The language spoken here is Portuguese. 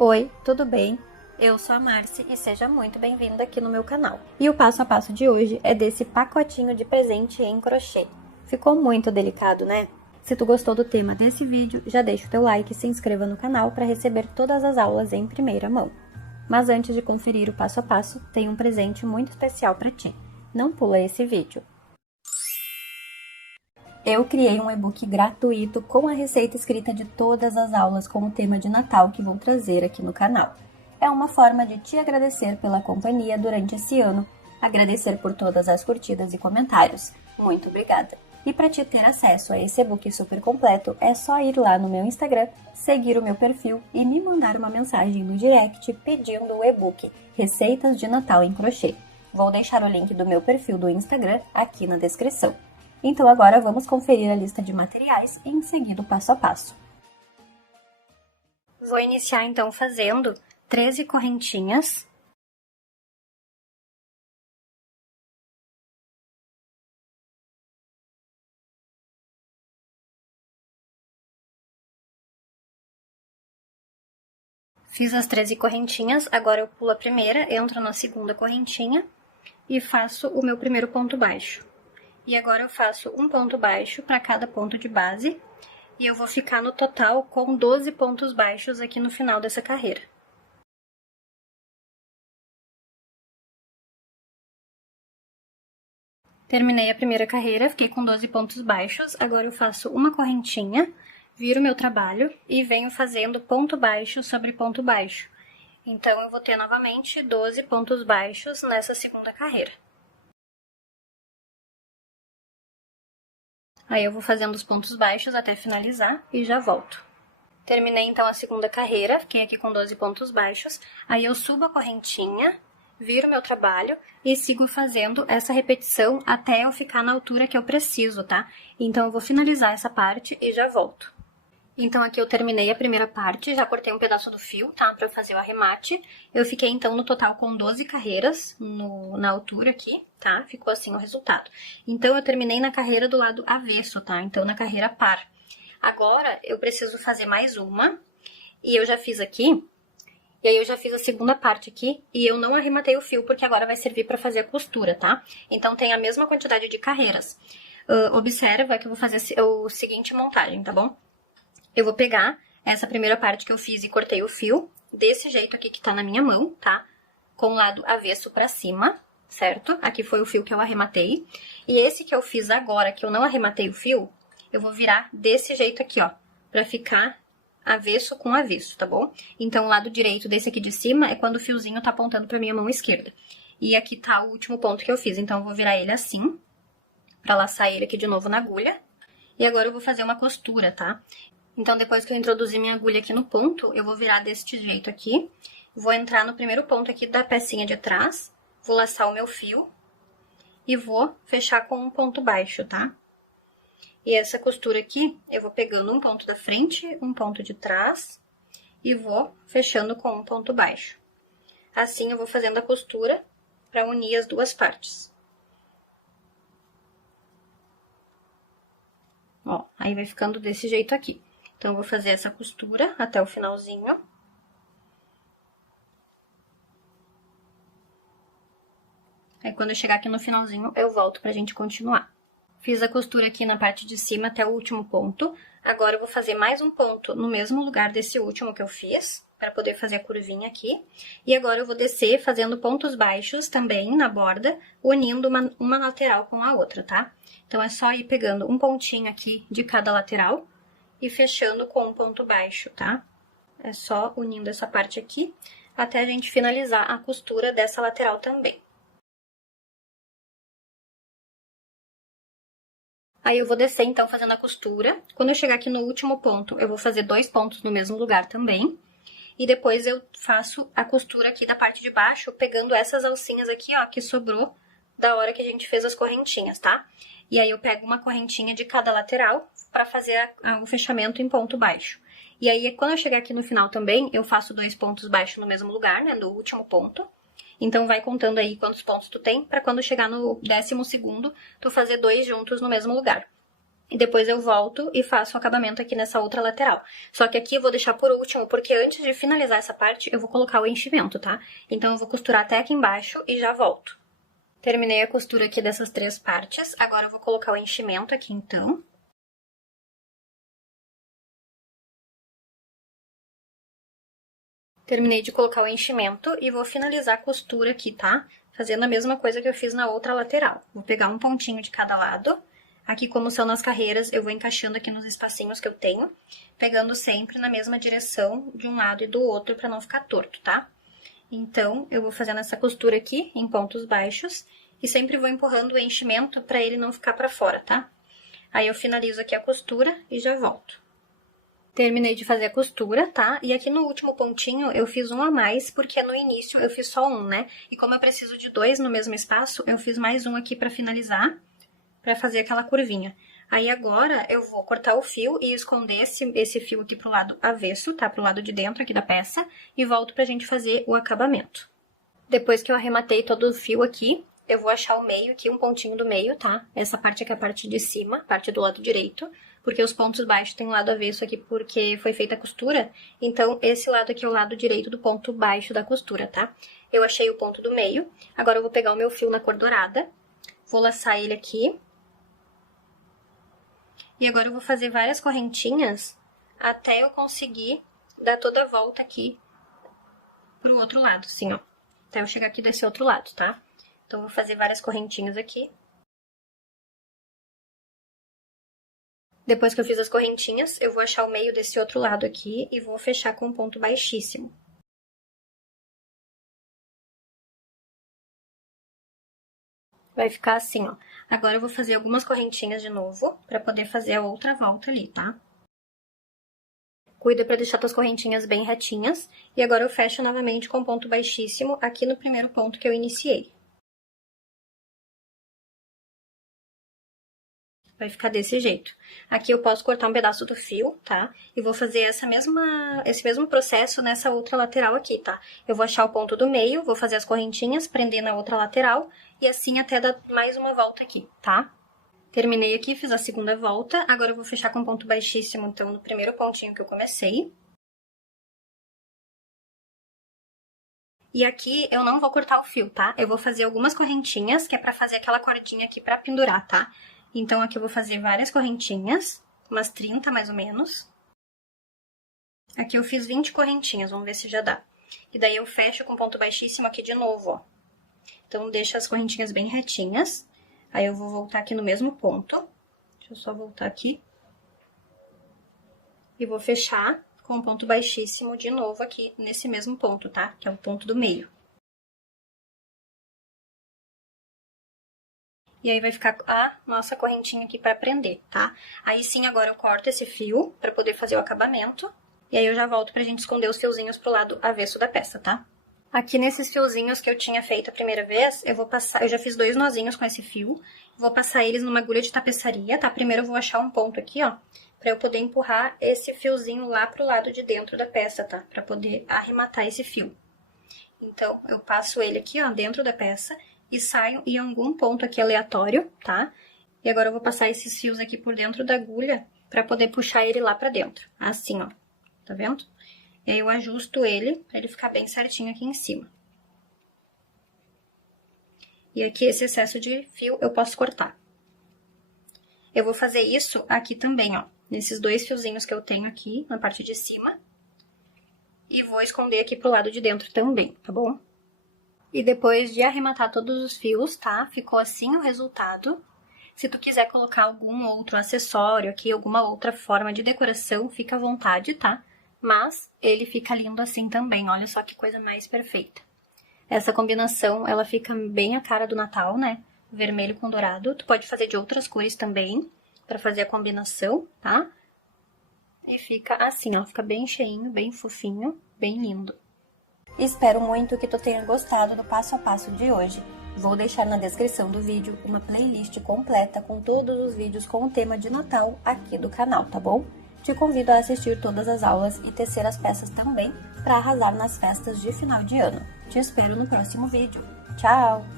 Oi, tudo bem? Eu sou a Marci e seja muito bem-vinda aqui no meu canal. E o passo a passo de hoje é desse pacotinho de presente em crochê. Ficou muito delicado, né? Se tu gostou do tema desse vídeo, já deixa o teu like e se inscreva no canal para receber todas as aulas em primeira mão. Mas antes de conferir o passo a passo, tem um presente muito especial para ti. Não pula esse vídeo. Eu criei um e-book gratuito com a receita escrita de todas as aulas com o tema de Natal que vou trazer aqui no canal. É uma forma de te agradecer pela companhia durante esse ano, agradecer por todas as curtidas e comentários. Muito obrigada! E para te ter acesso a esse e-book super completo, é só ir lá no meu Instagram, seguir o meu perfil e me mandar uma mensagem no direct pedindo o e-book Receitas de Natal em Crochê. Vou deixar o link do meu perfil do Instagram aqui na descrição. Então agora vamos conferir a lista de materiais e em seguida o passo a passo. Vou iniciar então fazendo 13 correntinhas. Fiz as 13 correntinhas, agora eu pulo a primeira, entro na segunda correntinha e faço o meu primeiro ponto baixo. E agora eu faço um ponto baixo para cada ponto de base, e eu vou ficar no total com 12 pontos baixos aqui no final dessa carreira. Terminei a primeira carreira, fiquei com 12 pontos baixos, agora eu faço uma correntinha, viro meu trabalho e venho fazendo ponto baixo sobre ponto baixo. Então, eu vou ter novamente 12 pontos baixos nessa segunda carreira. Aí eu vou fazendo os pontos baixos até finalizar e já volto. Terminei então a segunda carreira, fiquei aqui com 12 pontos baixos, aí eu subo a correntinha, viro meu trabalho e sigo fazendo essa repetição até eu ficar na altura que eu preciso, tá? Então, eu vou finalizar essa parte e já volto. Então, aqui eu terminei a primeira parte, já cortei um pedaço do fio, tá? Pra fazer o arremate. Eu fiquei, então, no total com 12 carreiras na altura aqui, tá? Ficou assim o resultado. Então, eu terminei na carreira do lado avesso, tá? Então, na carreira par. Agora, eu preciso fazer mais uma, e eu já fiz aqui. E aí, eu já fiz a segunda parte aqui, e eu não arrematei o fio, porque agora vai servir pra fazer a costura, tá? Então, tem a mesma quantidade de carreiras. Observa que eu vou fazer a seguinte montagem, tá bom? Eu vou pegar essa primeira parte que eu fiz e cortei o fio, desse jeito aqui que tá na minha mão, tá? Com o lado avesso pra cima, certo? Aqui foi o fio que eu arrematei. E esse que eu fiz agora, que eu não arrematei o fio, eu vou virar desse jeito aqui, ó, pra ficar avesso com avesso, tá bom? Então, o lado direito desse aqui de cima é quando o fiozinho tá apontando pra minha mão esquerda. E aqui tá o último ponto que eu fiz, então eu vou virar ele assim, pra laçar ele aqui de novo na agulha. E agora eu vou fazer uma costura, tá? Então, depois que eu introduzir minha agulha aqui no ponto, eu vou virar deste jeito aqui. Vou entrar no primeiro ponto aqui da pecinha de trás, vou laçar o meu fio e vou fechar com um ponto baixo, tá? E essa costura aqui, eu vou pegando um ponto da frente, um ponto de trás e vou fechando com um ponto baixo. Assim, eu vou fazendo a costura para unir as duas partes. Ó, aí vai ficando desse jeito aqui. Então, eu vou fazer essa costura até o finalzinho. Aí, quando eu chegar aqui no finalzinho, eu volto pra gente continuar. Fiz a costura aqui na parte de cima até o último ponto. Agora, eu vou fazer mais um ponto no mesmo lugar desse último que eu fiz, para poder fazer a curvinha aqui. E agora, eu vou descer fazendo pontos baixos também na borda, unindo uma lateral com a outra, tá? Então, é só ir pegando um pontinho aqui de cada lateral e fechando com um ponto baixo, tá? É só unindo essa parte aqui, até a gente finalizar a costura dessa lateral também. Aí, eu vou descer, então, fazendo a costura. Quando eu chegar aqui no último ponto, eu vou fazer 2 pontos no mesmo lugar também. E depois, eu faço a costura aqui da parte de baixo, pegando essas alcinhas aqui, ó, que sobrou da hora que a gente fez as correntinhas, tá? E aí, eu pego uma correntinha de cada lateral para fazer o fechamento em ponto baixo. E aí, quando eu chegar aqui no final também, eu faço 2 pontos baixos no mesmo lugar, né, no último ponto. Então, vai contando aí quantos pontos tu tem, para quando chegar no 12º, tu fazer 2 juntos no mesmo lugar. E depois eu volto e faço o acabamento aqui nessa outra lateral. Só que aqui eu vou deixar por último, porque antes de finalizar essa parte, eu vou colocar o enchimento, tá? Então eu vou costurar até aqui embaixo e já volto. Terminei a costura aqui dessas 3 partes, agora eu vou colocar o enchimento aqui então. Terminei de colocar o enchimento e vou finalizar a costura aqui, tá? Fazendo a mesma coisa que eu fiz na outra lateral. Vou pegar um pontinho de cada lado. Aqui, como são nas carreiras, eu vou encaixando aqui nos espacinhos que eu tenho, pegando sempre na mesma direção de um lado e do outro pra não ficar torto, tá? Então, eu vou fazendo essa costura aqui em pontos baixos e sempre vou empurrando o enchimento pra ele não ficar pra fora, tá? Aí eu finalizo aqui a costura e já volto. Terminei de fazer a costura, tá? E aqui no último pontinho eu fiz um a mais, porque no início eu fiz só um, né? E como eu preciso de 2 no mesmo espaço, eu fiz mais um aqui pra finalizar, pra fazer aquela curvinha. Aí agora eu vou cortar o fio e esconder esse fio aqui pro lado avesso, tá? Pro lado de dentro aqui da peça, e volto pra gente fazer o acabamento. Depois que eu arrematei todo o fio aqui, eu vou achar o meio aqui, um pontinho do meio, tá? Essa parte aqui é a parte de cima, parte do lado direito, porque os pontos baixos tem o lado avesso aqui porque foi feita a costura, então esse lado aqui é o lado direito do ponto baixo da costura, tá? Eu achei o ponto do meio, agora eu vou pegar o meu fio na cor dourada, vou laçar ele aqui, e agora eu vou fazer várias correntinhas até eu conseguir dar toda a volta aqui pro outro lado, assim, ó, até eu chegar aqui desse outro lado, tá? Então, eu vou fazer várias correntinhas aqui. Depois que eu fiz as correntinhas, eu vou achar o meio desse outro lado aqui e vou fechar com um ponto baixíssimo. Vai ficar assim, ó. Agora eu vou fazer algumas correntinhas de novo, pra poder fazer a outra volta ali, tá? Cuida pra deixar tuas correntinhas bem retinhas. E agora eu fecho novamente com ponto baixíssimo aqui no primeiro ponto que eu iniciei. Vai ficar desse jeito. Aqui eu posso cortar um pedaço do fio, tá? E vou fazer esse mesmo processo nessa outra lateral aqui, tá? Eu vou achar o ponto do meio, vou fazer as correntinhas, prender na outra lateral e assim até dar mais uma volta aqui, tá? Terminei aqui, fiz a segunda volta, agora eu vou fechar com ponto baixíssimo, então, no primeiro pontinho que eu comecei. E aqui eu não vou cortar o fio, tá? Eu vou fazer algumas correntinhas, que é pra fazer aquela cordinha aqui pra pendurar, tá? Então, aqui eu vou fazer várias correntinhas, umas 30 mais ou menos. Aqui eu fiz 20 correntinhas, vamos ver se já dá. E daí eu fecho com ponto baixíssimo aqui de novo, ó. Então, deixa as correntinhas bem retinhas. Aí eu vou voltar aqui no mesmo ponto. Deixa eu só voltar aqui. E vou fechar com ponto baixíssimo de novo aqui nesse mesmo ponto, tá? Que é o ponto do meio. E aí vai ficar a nossa correntinha aqui pra prender, tá? Aí sim, agora eu corto esse fio pra poder fazer o acabamento. E aí eu já volto pra gente esconder os fiozinhos pro lado avesso da peça, tá? Aqui nesses fiozinhos que eu tinha feito a primeira vez, eu vou passar... Eu já fiz 2 nozinhos com esse fio. Vou passar eles numa agulha de tapeçaria, tá? Primeiro eu vou achar um ponto aqui, ó, pra eu poder empurrar esse fiozinho lá pro lado de dentro da peça, tá? Pra poder arrematar esse fio. Então, eu passo ele aqui, ó, dentro da peça e saio em algum ponto aqui aleatório, tá? E agora eu vou passar esses fios aqui por dentro da agulha pra poder puxar ele lá pra dentro. Assim, ó. Tá vendo? E aí eu ajusto ele pra ele ficar bem certinho aqui em cima. E aqui esse excesso de fio eu posso cortar. Eu vou fazer isso aqui também, ó. Nesses 2 fiozinhos que eu tenho aqui na parte de cima. E vou esconder aqui pro lado de dentro também, tá bom? E depois de arrematar todos os fios, tá? Ficou assim o resultado. Se tu quiser colocar algum outro acessório aqui, alguma outra forma de decoração, fica à vontade, tá? Mas ele fica lindo assim também, olha só que coisa mais perfeita. Essa combinação, ela fica bem a cara do Natal, né? Vermelho com dourado. Tu pode fazer de outras cores também, pra fazer a combinação, tá? E fica assim, ó, fica bem cheinho, bem fofinho, bem lindo. Espero muito que tu tenha gostado do passo a passo de hoje. Vou deixar na descrição do vídeo uma playlist completa com todos os vídeos com o tema de Natal aqui do canal, tá bom? Te convido a assistir todas as aulas e tecer as peças também para arrasar nas festas de final de ano. Te espero no próximo vídeo. Tchau!